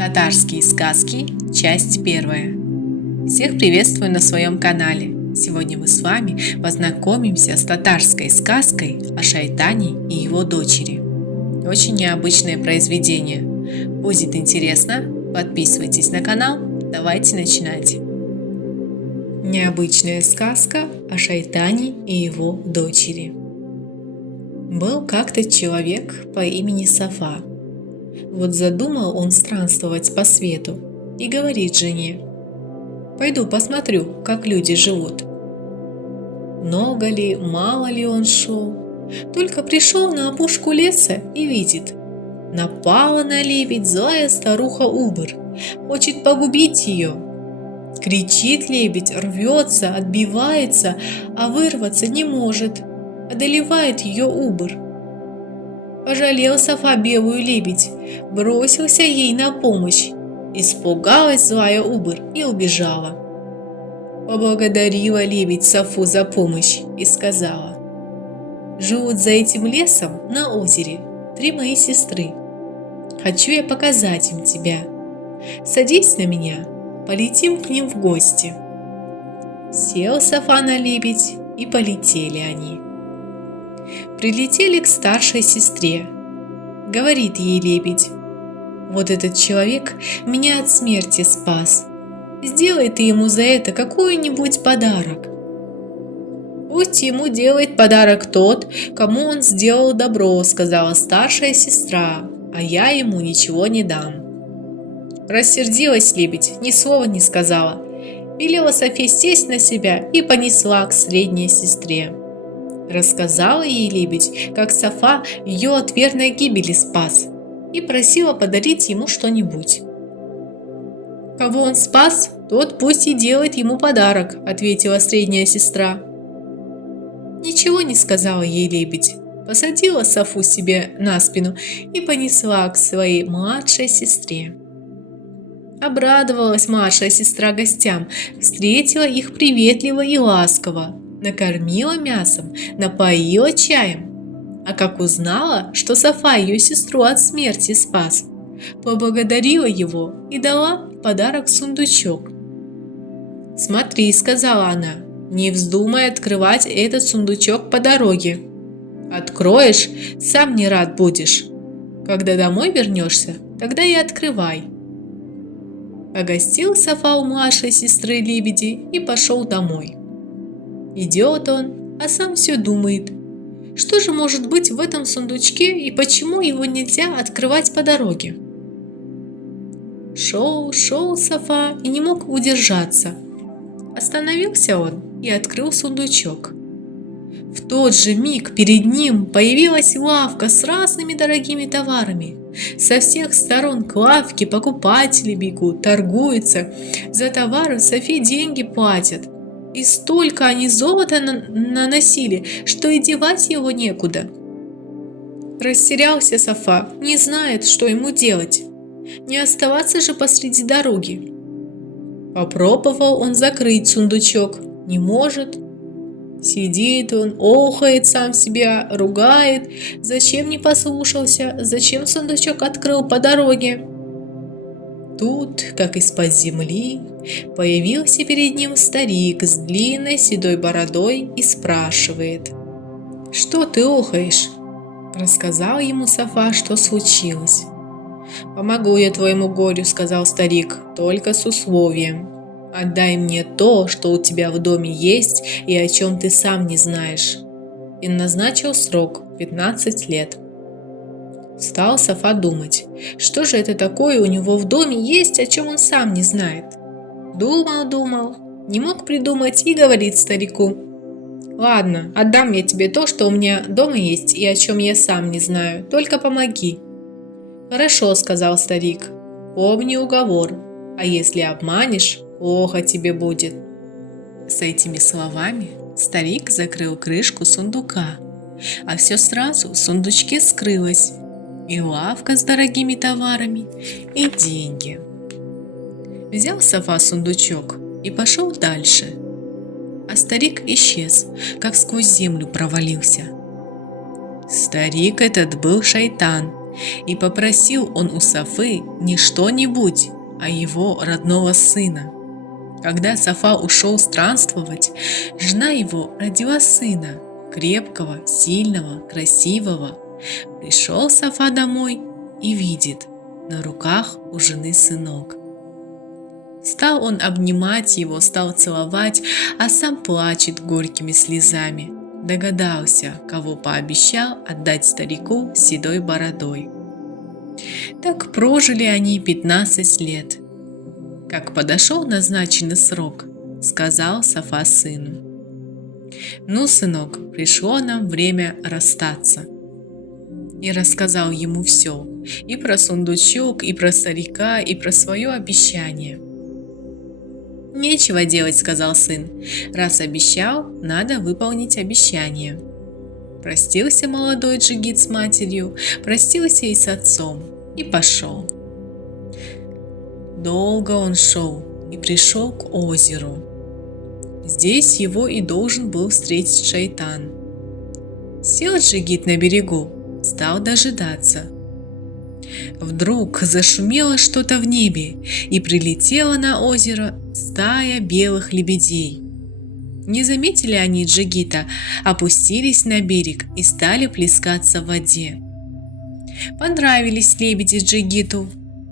Татарские сказки, часть первая. Всех приветствую на своем канале. Сегодня мы с вами познакомимся с татарской сказкой о шайтане и его дочери. Очень необычное произведение. Будет интересно? Подписывайтесь на канал. Давайте начинать. Необычная сказка о шайтане и его дочери. Был как-то человек по имени Софа. Вот задумал он странствовать по свету и говорит жене: «Пойду посмотрю, как люди живут». Много ли, мало ли он шел, только пришел на опушку леса и видит: напала на лебедь злая старуха Убыр, хочет погубить ее. Кричит лебедь, рвется, отбивается, а вырваться не может, одолевает ее Убыр. Пожалел Софа белую лебедь, бросился ей на помощь. Испугалась злая Убыр и убежала. Поблагодарила лебедь Софу за помощь и сказала: «Живут за этим лесом на озере 3 мои сестры. Хочу я показать им тебя. Садись на меня, полетим к ним в гости». Сел Софа на лебедь, и полетели они. Прилетели к старшей сестре. Говорит ей лебедь: «Вот этот человек меня от смерти спас. Сделай ты ему за это какой-нибудь подарок». «Пусть ему делает подарок тот, кому он сделал добро», — сказала старшая сестра, «а я ему ничего не дам». Рассердилась лебедь, ни слова не сказала, велела Софе сесть на себя и понесла к средней сестре. Рассказала ей лебедь, как Софа ее от верной гибели спас, и просила подарить ему что-нибудь. «Кого он спас, тот пусть и делает ему подарок», — ответила средняя сестра. Ничего не сказала ей лебедь, посадила Софу себе на спину и понесла к своей младшей сестре. Обрадовалась младшая сестра гостям, встретила их приветливо и ласково, накормила мясом, напоила чаем. А как узнала, что Софа ее сестру от смерти спас, поблагодарила его и дала в подарок сундучок. «Смотри», — сказала она, — «не вздумай открывать этот сундучок по дороге. Откроешь, сам не рад будешь. Когда домой вернешься, тогда и открывай». Погостил Софа у младшей сестры лебеди и пошел домой. Идет он, а сам все думает: что же может быть в этом сундучке и почему его нельзя открывать по дороге? Шел Софа и не мог удержаться. Остановился он и открыл сундучок. В тот же миг перед ним появилась лавка с разными дорогими товарами. Со всех сторон к лавке покупатели бегут, торгуются, за товары Софе деньги платят. И столько они золота наносили, что и девать его некуда. Растерялся Софа, не знает, что ему делать. Не оставаться же посреди дороги. Попробовал он закрыть сундучок, не может. Сидит он, охает сам себя, ругает, зачем не послушался, зачем сундучок открыл по дороге. Тут, как из-под земли, появился перед ним старик с длинной седой бородой и спрашивает: «Что ты охаешь?» Рассказал ему Софа, что случилось. «Помогу я твоему горю», — сказал старик, — «только с условием. Отдай мне то, что у тебя в доме есть и о чем ты сам не знаешь». И назначил срок 15 лет. Стал Софа думать, что же это такое у него в доме есть, о чем он сам не знает. Думал, не мог придумать и говорит старику: «Ладно, отдам я тебе то, что у меня дома есть и о чем я сам не знаю, только помоги». «Хорошо», — сказал старик, — «помни уговор, а если обманешь, плохо тебе будет». С этими словами старик закрыл крышку сундука, а все сразу в сундучке скрылось: и лавка с дорогими товарами, и деньги. Взял Софа сундучок и пошел дальше, а старик исчез, как сквозь землю провалился. Старик этот был шайтан, И попросил он у Софы не что-нибудь, а его родного сына. Когда Софа ушел странствовать, жена его родила сына, крепкого, сильного, красивого. Пришел Софа домой и видит, на руках у жены сынок. Стал он обнимать его, стал целовать, а сам плачет горькими слезами. Догадался, кого пообещал отдать старику с седой бородой. Так прожили они 15 лет. Как подошел назначенный срок, сказал Софа сыну: «Ну, сынок, пришло нам время расстаться». И рассказал ему все, и про сундучок, и про старика, и про свое обещание. «Нечего делать», — сказал сын. «Раз обещал, надо выполнить обещание». Простился молодой джигит с матерью, простился и с отцом, и пошел. Долго он шел и пришел к озеру. Здесь его и должен был встретить шайтан. Сел джигит на берегу, стал дожидаться. Вдруг зашумело что-то в небе, и прилетела на озеро стая белых лебедей. Не заметили они джигита, опустились на берег и стали плескаться в воде. Понравились лебеди джигиту.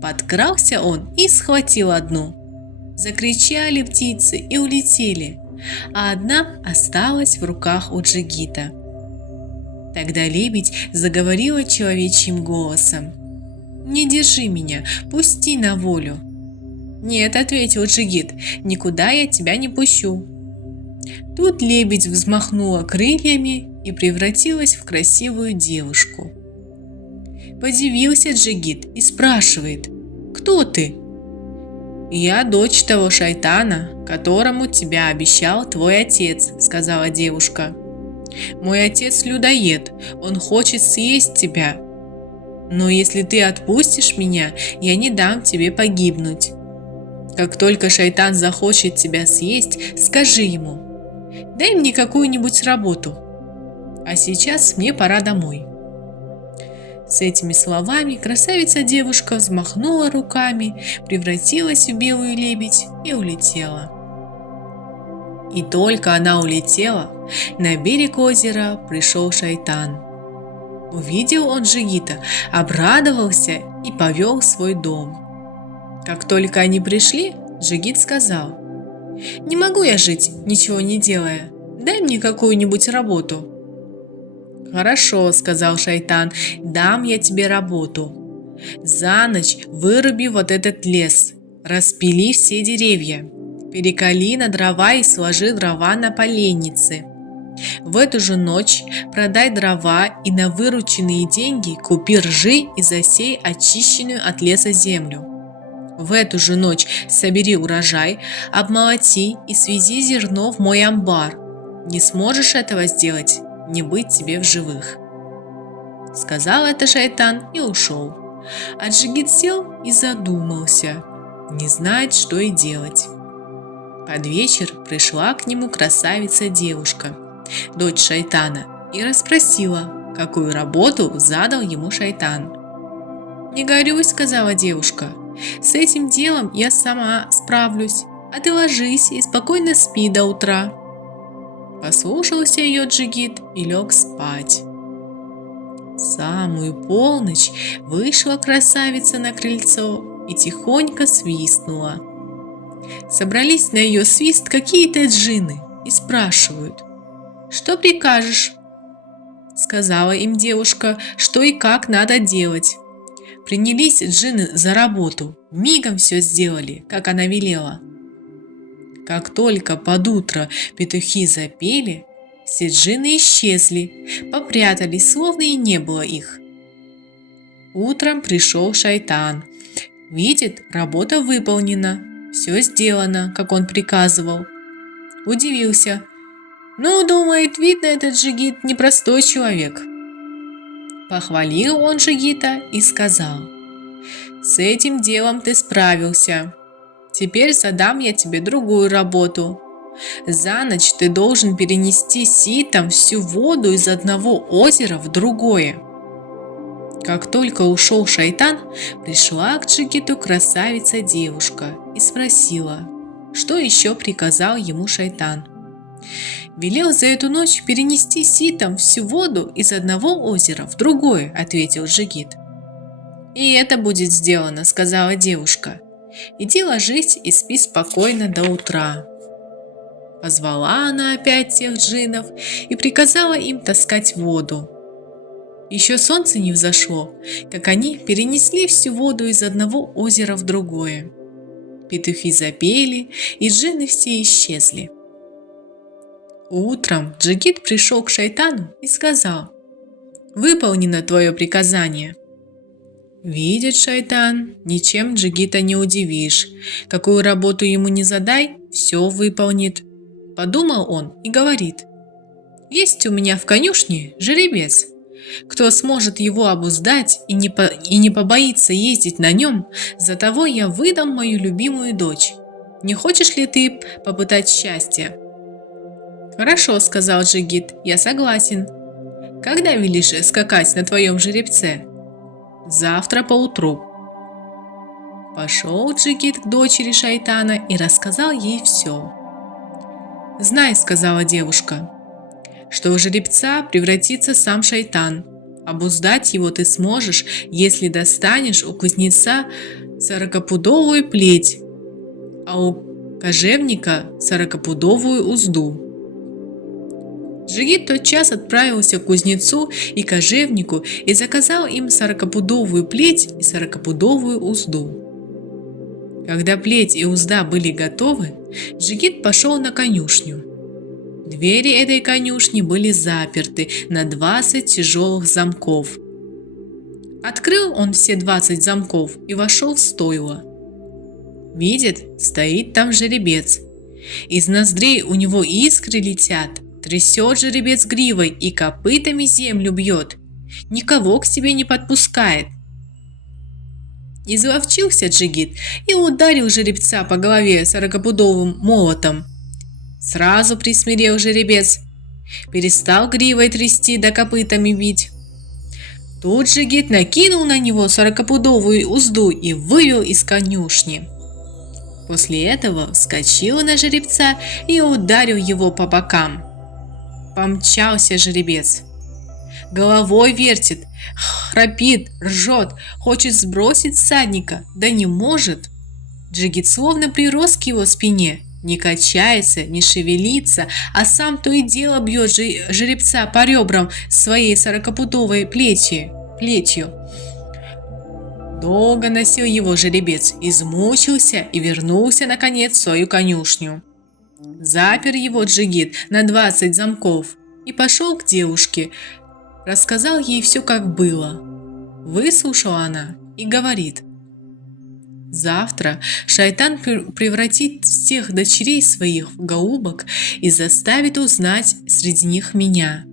Подкрался он и схватил одну. Закричали птицы и улетели, а одна осталась в руках у джигита. Тогда лебедь заговорила человечьим голосом: «Не держи меня, пусти на волю». «Нет», — ответил джигит, — «никуда я тебя не пущу». Тут лебедь взмахнула крыльями и превратилась в красивую девушку. Подивился джигит и спрашивает: «Кто ты?» «Я дочь того шайтана, которому тебя обещал твой отец», — сказала девушка. «Мой отец людоед, он хочет съесть тебя. Но если ты отпустишь меня, я не дам тебе погибнуть. Как только шайтан захочет тебя съесть, скажи ему: дай мне какую-нибудь работу. А сейчас мне пора домой». С этими словами красавица-девушка взмахнула руками, превратилась в белую лебедь и улетела. И только она улетела, на берег озера пришел шайтан. Увидел он джигита, обрадовался и повел в свой дом. Как только они пришли, джигит сказал: «Не могу я жить, ничего не делая. Дай мне какую-нибудь работу». «Хорошо», — сказал шайтан, — «дам я тебе работу. За ночь выруби вот этот лес, распили все деревья, перекали на дрова и сложи дрова на поленнице. В эту же ночь продай дрова и на вырученные деньги купи ржи и засей очищенную от леса землю. В эту же ночь собери урожай, обмолоти и свези зерно в мой амбар. Не сможешь этого сделать, не быть тебе в живых». Сказал это шайтан и ушел. А джигит сел и задумался, не знает, что и делать. Под вечер пришла к нему красавица-девушка, дочь шайтана, и расспросила, какую работу задал ему шайтан. «Не горюй», — сказала девушка, — «с этим делом я сама справлюсь, а ты ложись и спокойно спи до утра». Послушался ее джигит и лег спать. В самую полночь вышла красавица на крыльцо и тихонько свистнула. Собрались на ее свист какие-то джинны и спрашивают: «Что прикажешь?» Сказала им девушка, что и как надо делать. Принялись джинны за работу, мигом все сделали, как она велела. Как только под утро петухи запели, все джинны исчезли, попрятались, словно и не было их. Утром пришел шайтан. Видит, работа выполнена, все сделано, как он приказывал. Удивился. Ну, думает, видно, этот джигит непростой человек. Похвалил он джигита и сказал: «С этим делом ты справился. Теперь задам я тебе другую работу. За ночь ты должен перенести ситом всю воду из одного озера в другое». Как только ушел шайтан, пришла к Джигиту красавица-девушка и спросила, что еще приказал ему шайтан. «Велел за эту ночь перенести ситом всю воду из одного озера в другое», — ответил Джигит. «И это будет сделано», — сказала девушка. «Иди ложись и спи спокойно до утра». Позвала она опять тех джиннов и приказала им таскать воду. Еще солнце не взошло, как они перенесли всю воду из одного озера в другое. Петухи запели, и джинны все исчезли. Утром Джигит пришел к шайтану и сказал: «Выполнено твое приказание». Видит шайтан, ничем Джигита не удивишь. Какую работу ему не задай, все выполнит. Подумал он и говорит: «Есть у меня в конюшне жеребец. Кто сможет его обуздать и не побоится ездить на нем, за того я выдам мою любимую дочь. Не хочешь ли ты попытать счастье?» «Хорошо», — сказал Джигит, — «я согласен. Когда велишь скакать на твоем жеребце?» «Завтра поутру». Пошел Джигит к дочери шайтана и рассказал ей все. «Знай», — сказала девушка, — «что в жеребца превратится сам шайтан. Обуздать его ты сможешь, если достанешь у кузнеца 40-пудовую плеть, а у кожевника 40-пудовую узду». Джигит тотчас отправился к кузнецу и кожевнику и заказал им 40-пудовую плеть и 40-пудовую узду. Когда плеть и узда были готовы, Джигит пошел на конюшню. Двери этой конюшни были заперты на 20 тяжелых замков. Открыл он все 20 замков и вошел в стойло. Видит, стоит там жеребец. Из ноздрей у него искры летят. Трясет жеребец гривой и копытами землю бьет. Никого к себе не подпускает. Изловчился Джигит и ударил жеребца по голове 40-пудовым молотом. Сразу присмирел жеребец, перестал гривой трясти да копытами бить. Тут Джигит накинул на него 40-пудовую узду и вывел из конюшни. После этого вскочил на жеребца и ударил его по бокам. Помчался жеребец. Головой вертит, храпит, ржет, хочет сбросить всадника, да не может. Джигит словно прирос к его спине, не качается, не шевелится, а сам то и дело бьет жеребца по ребрам своей 40-пудовой плетью. Долго носил его жеребец, измучился и вернулся наконец в свою конюшню. Запер его Джигит на 20 замков и пошел к девушке, рассказал ей все, как было. Выслушала она и говорит: «Завтра шайтан превратит всех дочерей своих в голубок и заставит узнать среди них меня.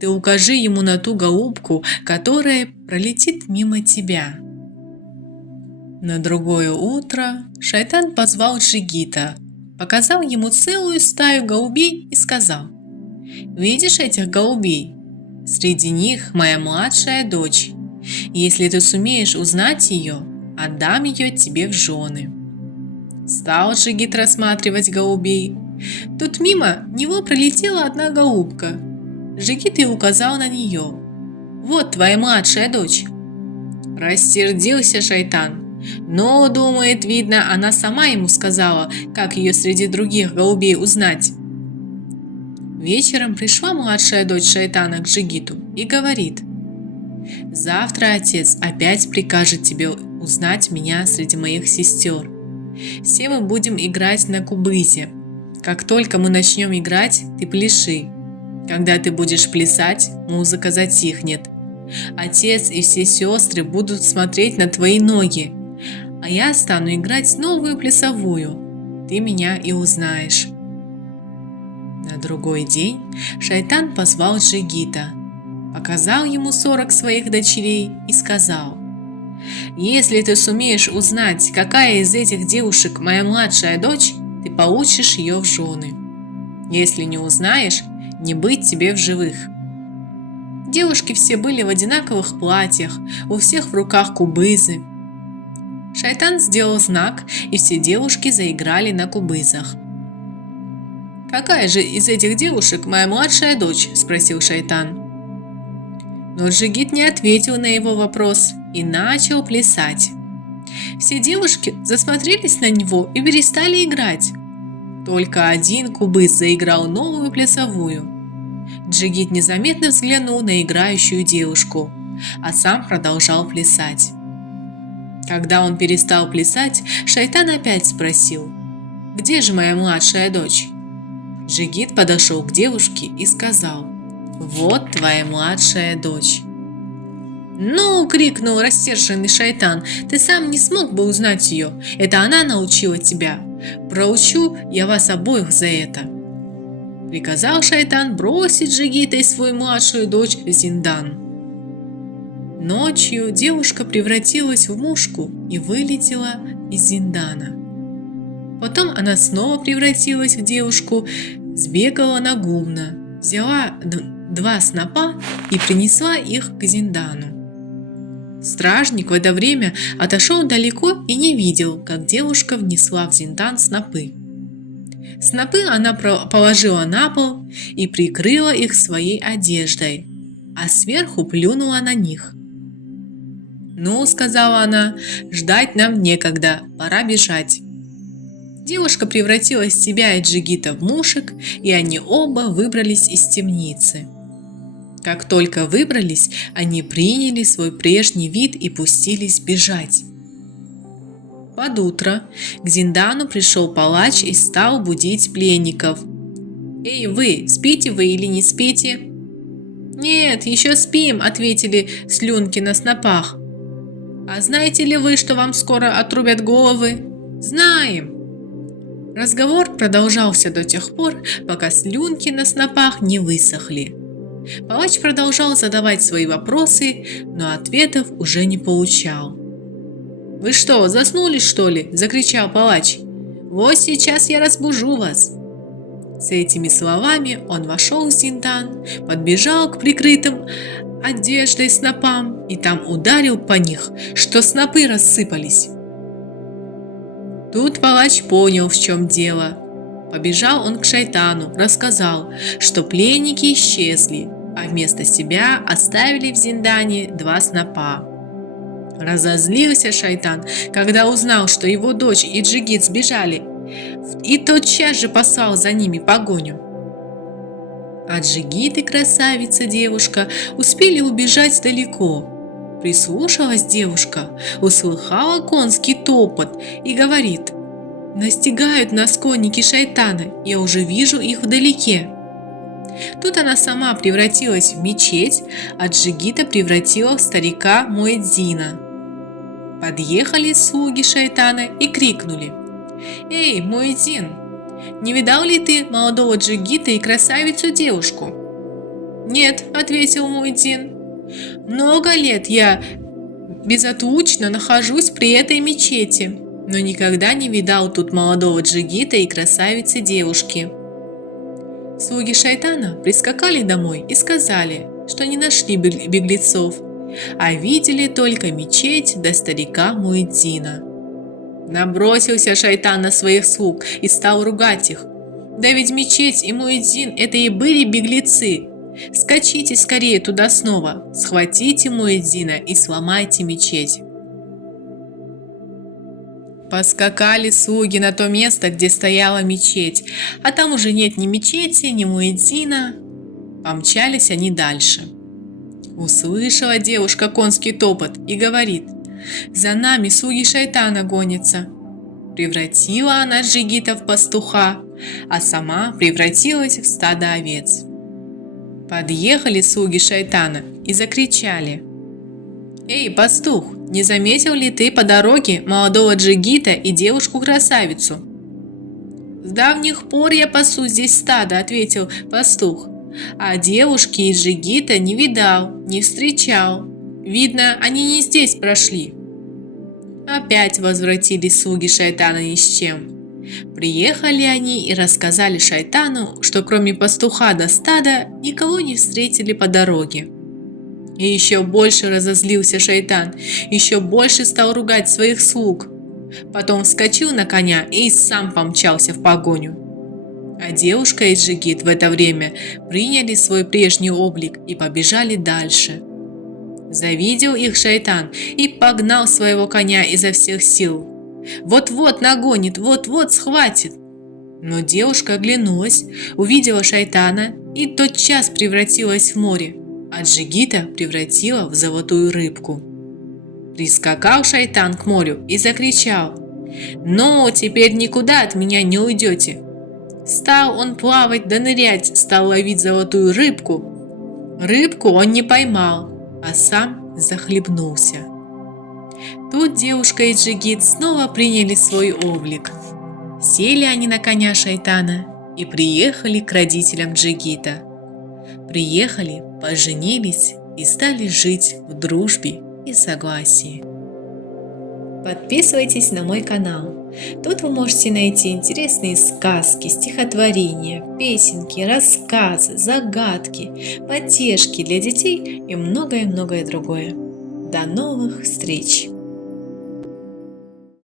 Ты укажи ему на ту голубку, которая пролетит мимо тебя». На другое утро шайтан позвал Джигита, показал ему целую стаю голубей и сказал: «Видишь этих голубей? Среди них моя младшая дочь. Если ты сумеешь узнать ее, отдам ее тебе в жены». Стал Джигит рассматривать голубей. Тут мимо него пролетела одна голубка. Джигит и указал на нее: «Вот твоя младшая дочь». Рассердился шайтан. Но, думает, видно, она сама ему сказала, как ее среди других голубей узнать. Вечером пришла младшая дочь шайтана к Джигиту и говорит: «Завтра отец опять прикажет тебе узнать меня среди моих сестер. Все мы будем играть на кубызе. Как только мы начнем играть, ты пляши. Когда ты будешь плясать, музыка затихнет. Отец и все сестры будут смотреть на твои ноги, а я стану играть новую плясовую. Ты меня и узнаешь». На другой день шайтан позвал Джигита, показал ему 40 своих дочерей и сказал: «Если ты сумеешь узнать, какая из этих девушек моя младшая дочь, ты получишь ее в жены. Если не узнаешь, не быть тебе в живых». Девушки все были в одинаковых платьях, у всех в руках кубызы. Шайтан сделал знак, и все девушки заиграли на кубызах. «Какая же из этих девушек моя младшая дочь?» – спросил Шайтан. Но Джигит не ответил на его вопрос и начал плясать. Все девушки засмотрелись на него и перестали играть. Только один кубыз заиграл новую плясовую. Джигит незаметно взглянул на играющую девушку, а сам продолжал плясать. Когда он перестал плясать, Шайтан опять спросил: «Где же моя младшая дочь?» Джигит подошел к девушке и сказал: «Вот твоя младшая дочь». «Ну!» – крикнул рассерженный Шайтан. «Ты сам не смог бы узнать ее. Это она научила тебя. Проучу я вас обоих за это». Приказал Шайтан бросить Джигита и свою младшую дочь в зиндан. Ночью девушка превратилась в мушку и вылетела из зиндана. Потом она снова превратилась в девушку, сбегала на гумно, взяла 2 снопа и принесла их к зиндану. Стражник в это время отошел далеко и не видел, как девушка внесла в зиндан снопы. Снопы она положила на пол и прикрыла их своей одеждой, а сверху плюнула на них. «Ну, — сказала она, — ждать нам некогда, пора бежать». Девушка превратила себя и Джигита в мушек, и они оба выбрались из темницы. Как только выбрались, они приняли свой прежний вид и пустились бежать. Под утро к зиндану пришел палач и стал будить пленников. «Эй, вы, спите вы или не спите?» «Нет, еще спим», — ответили слюнки на снопах. «А знаете ли вы, что вам скоро отрубят головы?» «Знаем». Разговор продолжался до тех пор, пока слюнки на снопах не высохли. Палач продолжал задавать свои вопросы, но ответов уже не получал. «Вы что, заснули, что ли?» – закричал палач. «Вот сейчас я разбужу вас». С этими словами он вошел в зиндан, подбежал к прикрытым одеждой снопам и там ударил по них, что снопы рассыпались. Тут палач понял, в чем дело. Побежал он к Шайтану, рассказал, что пленники исчезли, а вместо себя оставили в зиндане 2 снопа. Разозлился Шайтан, когда узнал, что его дочь и Джигит сбежали, и тотчас же послал за ними погоню. А Джигит и красавица-девушка успели убежать далеко. Прислушалась девушка, услыхала конский топот и говорит: «Настигают нас конники Шайтана, я уже вижу их вдалеке». Тут она сама превратилась в мечеть, а Джигита превратила в старика Муэдзина. Подъехали слуги Шайтана и крикнули: «Эй, Муэдзин, не видал ли ты молодого Джигита и красавицу-девушку?» «Нет», — ответил Муэдзин. «Много лет я безотлучно нахожусь при этой мечети, но никогда не видал тут молодого Джигита и красавицы-девушки». Слуги Шайтана прискакали домой и сказали, что не нашли беглецов, а видели только мечеть до старика Муэдзина. Набросился Шайтан на своих слуг и стал ругать их. «Да ведь мечеть и Муэдзин – это и были беглецы! Скачите скорее туда снова, схватите Муэдзина и сломайте мечеть». Поскакали слуги на то место, где стояла мечеть, а там уже нет ни мечети, ни Муэдзина. Помчались они дальше. Услышала девушка конский топот и говорит: «За нами слуги Шайтана гонятся». Превратила она Джигита в пастуха, а сама превратилась в стадо овец. Подъехали слуги Шайтана и закричали: «Эй, пастух, не заметил ли ты по дороге молодого Джигита и девушку-красавицу?» «С давних пор я пасу здесь стадо», — ответил пастух, «а девушки и Джигита не видал, не встречал. Видно, они не здесь прошли». Опять возвратились слуги Шайтана ни с чем. Приехали они и рассказали Шайтану, что кроме пастуха до стада никого не встретили по дороге. И еще больше разозлился шайтан, еще больше стал ругать своих слуг. Потом вскочил на коня и сам помчался в погоню. А девушка и Джигит в это время приняли свой прежний облик и побежали дальше. Завидел их шайтан и погнал своего коня изо всех сил. Вот-вот нагонит, вот-вот схватит. Но девушка оглянулась, увидела шайтана и тотчас превратилась в море, а Джигита превратила в золотую рыбку. Прискакал шайтан к морю и закричал: «Ну, теперь никуда от меня не уйдете!» Стал он плавать да нырять, стал ловить золотую рыбку. Рыбку он не поймал, а сам захлебнулся. Тут девушка и Джигит снова приняли свой облик. Сели они на коня шайтана и приехали к родителям Джигита. Приехали, поженились и стали жить в дружбе и согласии. Подписывайтесь на мой канал. Тут вы можете найти интересные сказки, стихотворения, песенки, рассказы, загадки, потешки для детей и многое-многое другое. До новых встреч!